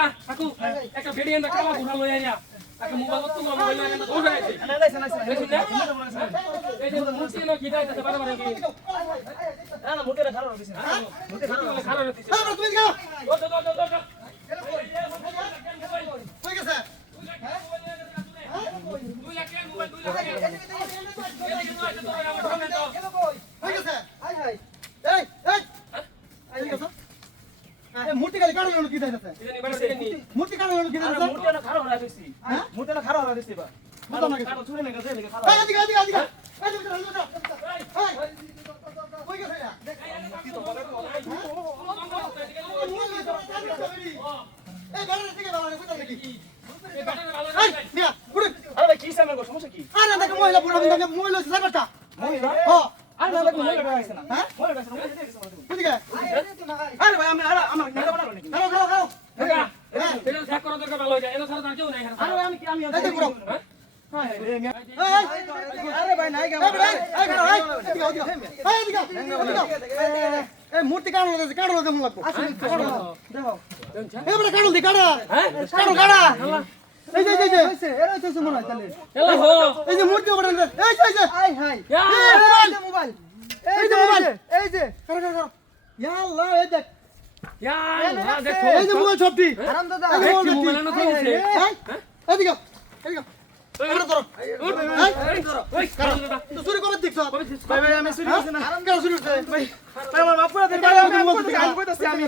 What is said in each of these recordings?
কালা কাকু একটা ভিডিও না কালা ঘোরা লই আইয়া কাকু মোবাইল তো মোবাইল না তো ওই আছে দেখুন না এই যে মুছি না কি দাইতে বারে বারে কি না মুটেরা খারাপ হইছে না মুটেরা খারাপ হচ্ছে হ্যাঁ তুমি যাও দো কই গেছে দুই লাখ মোবাইল 2 লাখ এদিকে তো আছে তো আমার সামনে তো কই গেছে হাই হাই এই আই গেছে এই মূর্তি গালি কাড়লো কি দাইছে এদিকে বাড়ি থেকে নি মূর্তি কাড়লো কি আরে দাইছে মুটেরা খারাপ হইছে হ্যাঁ মুটেরা খারাপ হইছে বা বুঝলাম না কারো ছুরি না গেছে লেগে খারাপ এই দিকে এই কই গেছে না এই গাড়ি থেকে বাবা বুঝা নাকি এই বাটার ভালো এই মিয়া পুরো আরে ভাই কি সামনে গো সমস্যা কি আরে দেখো মহিলা পুরো বিন্দা মহিলা সাইবারটা মহিলা ও আরে না দেখো মহিলা আছে না হ্যাঁ মহিলা আছে না বুঝিগে আরে ভাই আমি আমার নিতে পারবো নাকি খাও দেখা এটা চেক করা দরকার ভালো হয়ে যায় এটা ছাড়া আর কেউ নাই আরে আমি এই দেখো হ্যাঁ আরে ভাই নাই এই মূর্তি কাড়ো কেমন লাগবো দেখো এবারে কাড়ো দি কাড়া কাড়ো কাড়া এই যে এরা হইছে মনে হয় তাহলে এলা হো এই যে মূর্তি ওপরে এই যে আই হাই ইয়া মোবাইল এই যে কাড়ো ইয়া আল্লাহ এই দেখ ইয়া দেখো এই যে মোবাইল সবটি আরাম দাদা দেখছি মোবাইল না তো হচ্ছে এদিকে এগুলো ধরো ওই কারণ তো চুরি কবে দেখছো ভাই ভাই আমি চুরি করছি না আরাম কেন চুরি করছে ভাই আমার মাফ করে দেন ভাই আমি কইতাছি আমি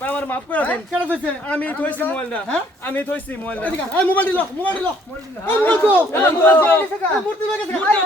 ভাই আমার মাফ করে দেন কেন হইছে আমি থইছি মোবাইলটা হ্যাঁ? আমি থইছি মোবাইলটা এদিকে এই মোবাইল দিলো এই মোবাইল কো মোবাইল কো এই মূর্তি লাগে মোবাইল